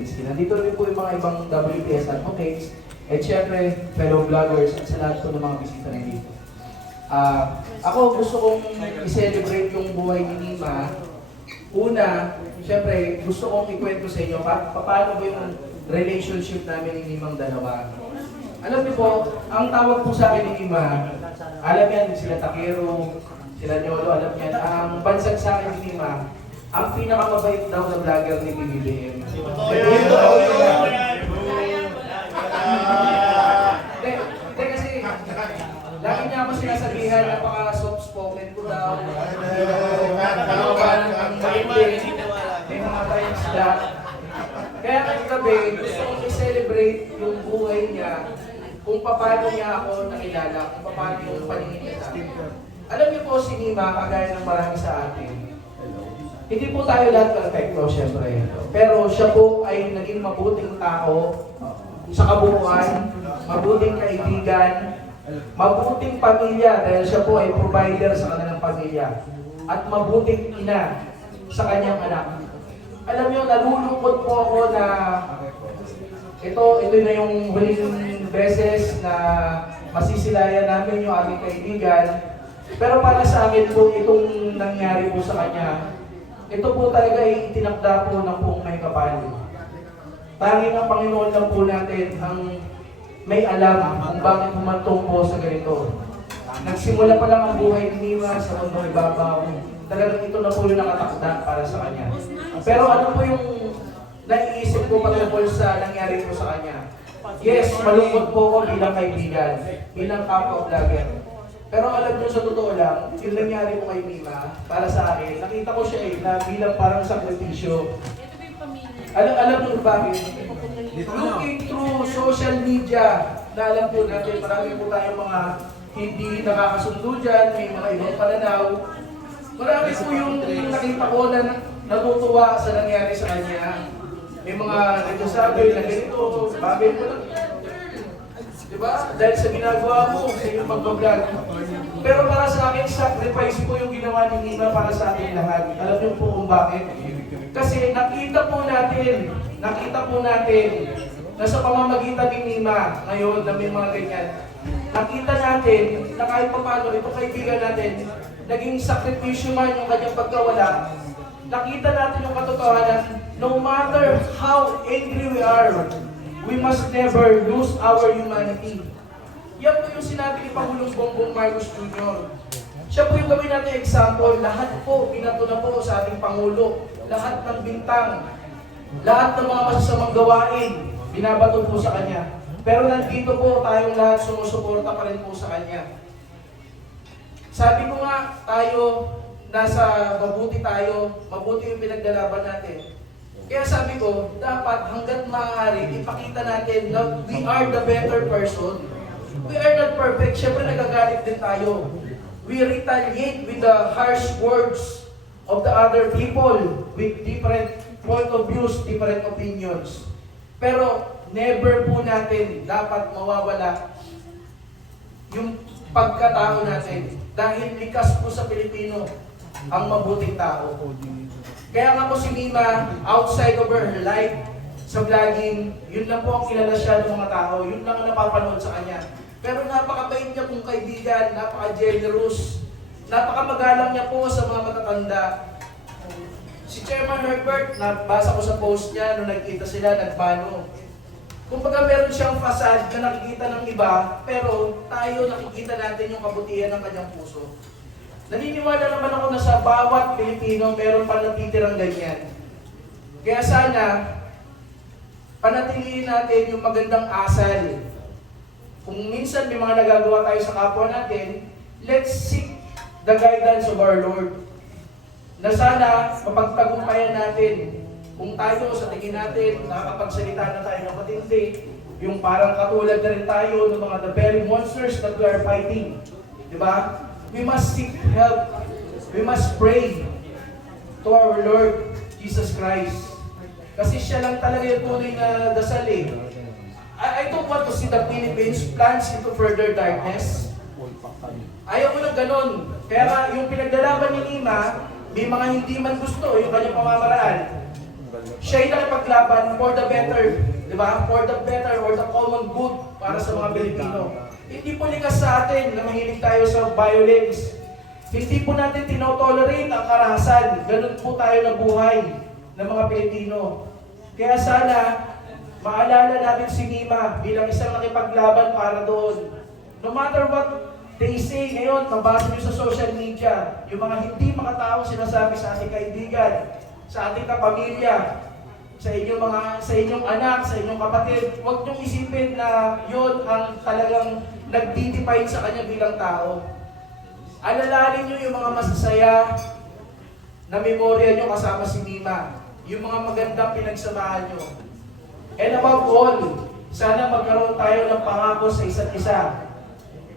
Nandito rin po yung mga ibang WPS advocates, at syempre, fellow vloggers at sa lahat po ng mga bisita na dito. Ako gusto kong i-celebrate yung buhay ni Nima. Una, syempre, gusto kong ikwento sa inyo paano ba yung relationship namin ni Nimang dalawa. Alam niyo po, ang tawag po sa akin ni Nima, alam yan, sila Takero, sila Nyolo, alam yan, ang bansag sa akin ni Nima, ang pinakamabait daw na vlogger ni BBM. Hindi kasi, lagi niya ako sinasabihan, napaka-soft spoken ko daw. May mga times na. Kaya kagabi, gusto kong i-celebrate yung buhay niya, kung paano niya ako nakilala, kung paano yung paningin niya sa akin. Alam niyo po si Nima, kagaya ng marami sa atin, hindi po tayo lahat perfecto, syempre. Pero siya po ay naging mabuting tao sa kabuuan, mabuting kaibigan, mabuting pamilya dahil siya po ay provider sa kanilang pamilya, at mabuting ina sa kanyang anak. Alam niyo, nalulungkot po ako na ito na yung huling beses na masisilayan namin yung aming kaibigan. Pero para sa akin po, itong nangyari po sa kanya, ito po talaga ay itinakda po ng buong may kapal. Tanging ang Panginoon lang po natin ang may alam kung bakit humantong po sa ganito. Nagsimula pa lang ang buhay ni Nima sa mundong ibabaw. Talagang ito na po yung nakatakda para sa kanya. Pero ano po yung naiisip ko patungkol sa nangyari po sa kanya? Yes, malungkot po ako bilang kaibigan, bilang kapwa-vlogger. Pero alam nyo, sa totoo lang, yung nangyari po kay Nima, para sa akin, nakita ko siya na bilang parang sakripisyo. Alam nyo bakit? Looking through social media, na alam po natin, marami po tayong mga hindi nakakasundo dyan, may mga ibang pananaw. Marami po yung nakita ko na natutuwa sa nangyari sa kanya. May mga nagsasabi na ganito, bagay mo lang. Diba? Dahil sa ginagawa mo, sa iyong pag-vlog. Pero para sa akin, sacrifice po yung ginawa ni Nima para sa ating lahat. Alam niyo po kung bakit? Kasi nakita po natin na sa pamamagitan ni Nima ngayon na may mga ganyan, nakita natin na kahit pa paano, itong kaibigan natin, naging sakripisyo man yung kanyang pagkawala. Nakita natin yung katotohanan, no matter how angry we are, we must never lose our humanity. Yan po yung sinabi ni Pangulong Bongbong Marcos Jr. Siya po yung gawin natin example. Lahat po, binato na po sa ating Pangulo. Lahat ng bintang, lahat ng mga masasamang gawain, binabato po sa kanya. Pero nandito po tayong lahat sumusuporta pa rin po sa kanya. Sabi ko nga, tayo, nasa mabuti tayo, mabuti yung pinaglalaban natin. Kaya sabi ko, dapat hanggat maaari, ipakita natin na we are the better person. We are not perfect. Siyempre nagagalit din tayo. We retaliate with the harsh words of the other people with different point of views, different opinions. Pero never po natin dapat mawawala yung pagkatao natin. Dahil likas po sa Pilipino ang mabuting tao. Kaya nga po si Nima, outside of her life, sa vlogging, yun lang po ang kilala siya ng mga tao, yun lang ang napapanood sa kanya. Pero napakabait niya pong kaibigan, napaka-generous, napakamagalang niya po sa mga matatanda. Si Chairman Herbert, nabasa ko sa post niya, nung nagkita sila, nagmano. Kumbaga meron siyang facade na nakikita ng iba, pero tayo nakikita natin yung kabutihan ng kanyang puso. Naniniwala naman ako na sa bawat Pilipino meron pa natitirang ganyan. Kaya sana, panatilihin natin yung magandang asal. Kung minsan may mga nagagawa tayo sa kapwa natin, let's seek the guidance of our Lord. Na sana mapagtagumpayan natin. Kung tayo sa tingin natin, nakakapagsalita na tayo ng matindi, yung parang katulad na rin tayo ng mga the very monsters that we are fighting. Diba? We must seek help. We must pray to our Lord Jesus Christ. Kasi siya lang talaga yung tunay na dasal eh. I don't want to see the Philippines plunge into further darkness. Ayaw ko lang ganun. Kaya nga, yung pinaglalaban ni Nima, may mga hindi man gusto yung kanyang pamamaraan. Siya'y nakipaglaban for the better, di ba? For the better or the common good para sa mga Pilipino. Hindi po likas sa atin na mahilig tayo sa violence. Hindi po natin tinotolerate ang karahasan. Ganun po tayo na buhay ng mga Pilipino. Kaya sana, maalala natin si Mima bilang isang nakipaglaban para doon. No matter what they say ngayon, mabasa nyo sa social media, yung mga hindi makataong sinasabi sa ating kaibigan, sa ating kapamilya, sa inyong anak, sa inyong kapatid, huwag niyong isipin na yun ang talagang nagtitipay sa kanya bilang tao. Alalahanin niyo yung mga masasaya na memorya niyo kasama si Mima, yung mga magandang pinagsamahan niyo. And above all, sana magkaroon tayo ng pangako sa isa't isa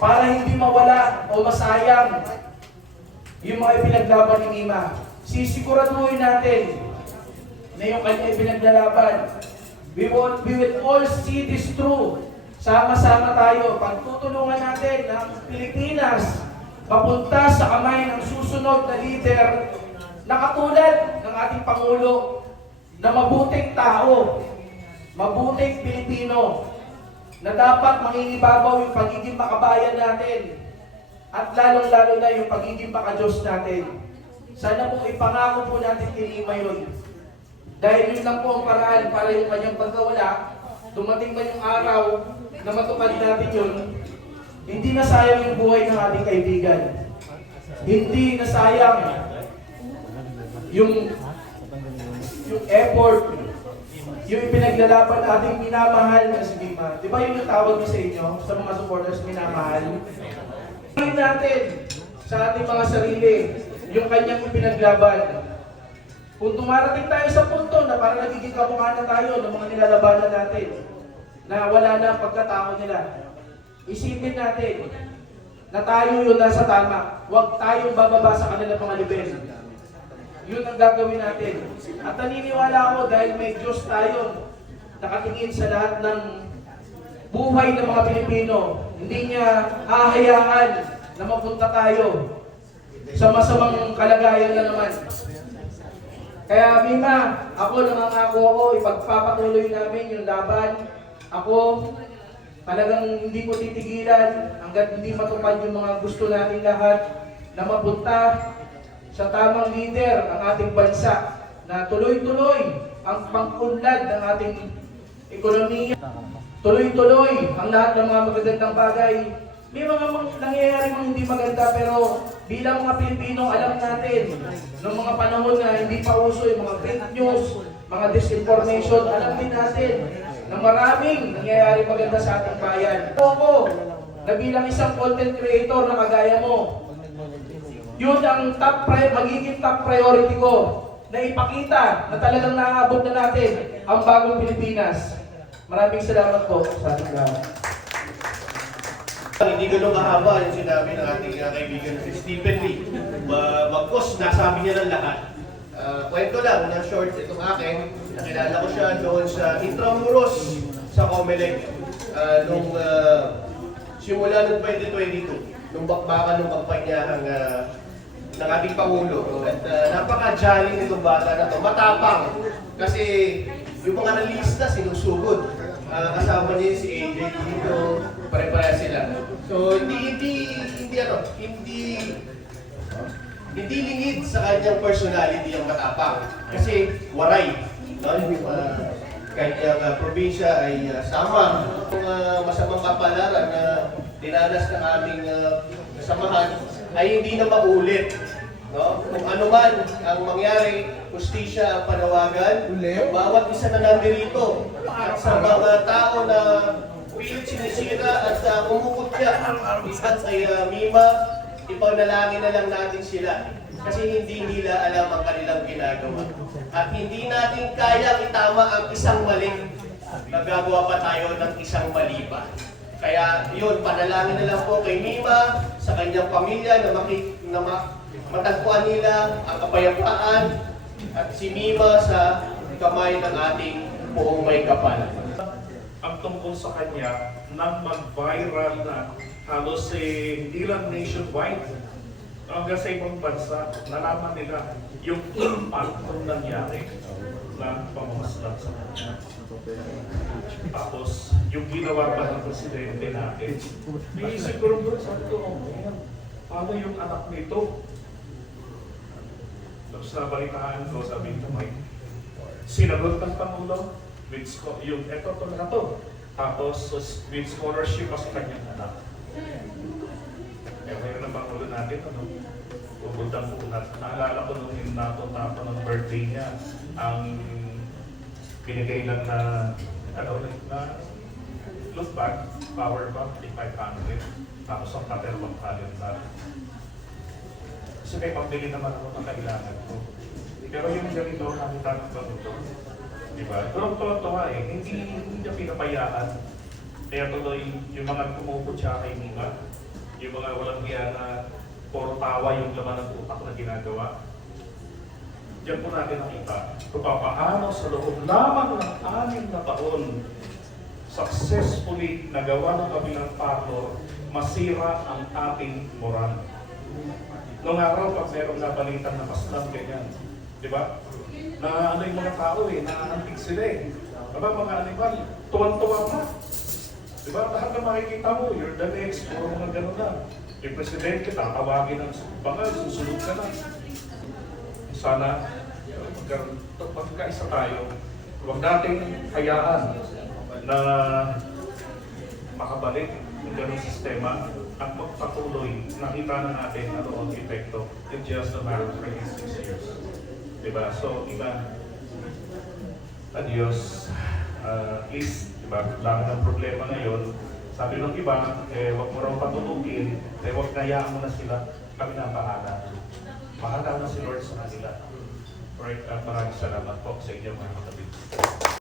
para hindi mawala o masayang yung mga ipinaglaban ni Mima. Sisiguraduhin natin na yung kanya ipinaglalaban. We will all see this through. Sama-sama tayo. Pagtutulungan natin ng Pilipinas papunta sa kamay ng susunod na leader na katulad ng ating Pangulo na mabuting tao, mabuting Pilipino, na dapat mangingibabaw yung pagiging makabayan natin at lalong-lalo na yung pagiging makadiyos natin. Sana po ipangako po natin kay Mima yun. Dahil yun lang po ang paraan para yung kanyang pagkawala, dumating man yung araw na matupad natin yun, hindi na sayang yung buhay ng ating kaibigan. Hindi na sayang yung effort, yung ipinaglalaban ating minamahal na si Mima. Di ba yun yung tawag ko sa inyo, sa mga supporters, minamahal? Gawin natin sa ating mga sarili yung kanyang ipinaglaban. Kung tumarating tayo sa punto na parang nagiging kamukha na tayo ng mga nilalabanan natin, na wala na ang pagkatao nila, isipin natin na tayo yun nasa tama. Huwag tayong bababa sa kanilang mga level. Yun ang gagawin natin. At naniniwala ako dahil may Diyos tayo nakatingin sa lahat ng buhay ng mga Pilipino. Hindi niya hahayaan na mapunta tayo sa masamang kalagayan na naman. Kaya Mima, ako nangangako ako, ipagpapatuloy namin yung laban. Ako, talagang hindi ko titigilan hanggat hindi matupad yung mga gusto natin lahat na mapunta sa tamang leader ang ating bansa na tuloy-tuloy ang pangkunlad ng ating ekonomiya. Tuloy-tuloy ang lahat ng mga magagandang bagay. May mga nangyayari mga hindi maganda pero bilang mga Pilipino alam natin noong mga panahon na hindi pa uso yung mga fake news, mga disinformation, alam din natin na maraming nangyayari maganda sa ating bayan. Ako, na bilang isang content creator na kagaya mo, yun ang magiging top priority ko na ipakita na talagang naaabot na natin ang bagong Pilipinas. Maraming salamat po sa ating lahat. Hindi ganun kahaba yung sinabi ng ating kaibigan si Stephen Lee. Bagkos, nasabi niya ng lahat. Kwento lang na short itong akin. Nakilala ko siya doon sa Intramuros sa Comelec nung simula ng 2022, nung bakbakan ng kampanyahang ng ating Pangulo. At napaka-jolly nitong bata na to. Matapang. Kasi yung mga nalista sinusugod. Kasama niya si AJ dito, pare-pareha sila. So hindi lingid sa kanyang personality ang matapang. Kasi waray. No? Kahit ang probinsya ay sama. Yung masamang kapalaran na dinanas ng aming kasamahan ay hindi na maulit. No? Kung ano man ang mangyari, hustisya ang panawagan, ang bawat isa na nandirito at sa mga tao na pilit sinisira at umukutya at kay Mima, ipaunalangin na lang natin sila kasi hindi nila alam ang kanilang ginagawa. At hindi natin kayang itama ang isang mali, nagagawa pa tayo ng isang mali pa. Kaya yun, panalangin na lang po kay Mima, sa kanyang pamilya na matagpuan nila ang kapayapaan at si Mima sa kamay ng ating buong may kapal. Ang tungkol sa kanya nang mag-viral na halos hindi lang nationwide, hanggang sa ibang bansa, nalaman nila yung impact ng nangyari. na pamamasdan sa kanya. Tapos, yung ginawa pa ng presidente natin, iisip ko rin bro, sabi ko, oh man, paano yung anak nito? Tapos nabalitaan ko, sabi ko, Mike, sinagot ng Pangulo, with yung eto to na to. Tapos, with scholarship pa sa kanyang anak. Ngayon ng Pangulo natin, pupuntang punat. Naalala ko nung napunta ako ng birthday niya, ang binigay lang na look bag, power bank, 500. Tapos ang Tupperware calendar. Kasi may pambili naman ako na kailangan ko. Pero yung ganito, nakita ng Pangulo. Diba? Pero tuwa hindi niya pinapayaan. Kaya tuloy, yung mga kumuputya kay Nima, yung mga walang hiya na puro tawa yung laman ng utak na ginagawa. Diyan po natin nakita kung paano sa loob lamang ng 6 na taon successfully nagawa ng kabilang partner masira ang ating moral. Noong araw, pag merong nabalitan na paslam ganyan, di ba? Na ano yung mga tao naaantig sila Aba mga animal, tuwan-tuwa pa. Di ba? Lahat na makikita mo, you're the next, puro mga gano'n lang. Yung presidente, tatawagin ng bangal, susunod ka na. Sana, magkaisa tayo. Huwag nating hayaan na makabalik yung ganong sistema at magpatuloy. Nakita na natin ano ang epekto in just a matter of 26 years. Diba? So, iba, adios, please, diba? Dami ng problema ngayon. Sabi ng iba, wag mo raw patutugin, wag ngayaan mo na sila, kami na bahala. Bahala na si Lord sa kanila. Alright, maraming salamat po sa inyo mga kapatid.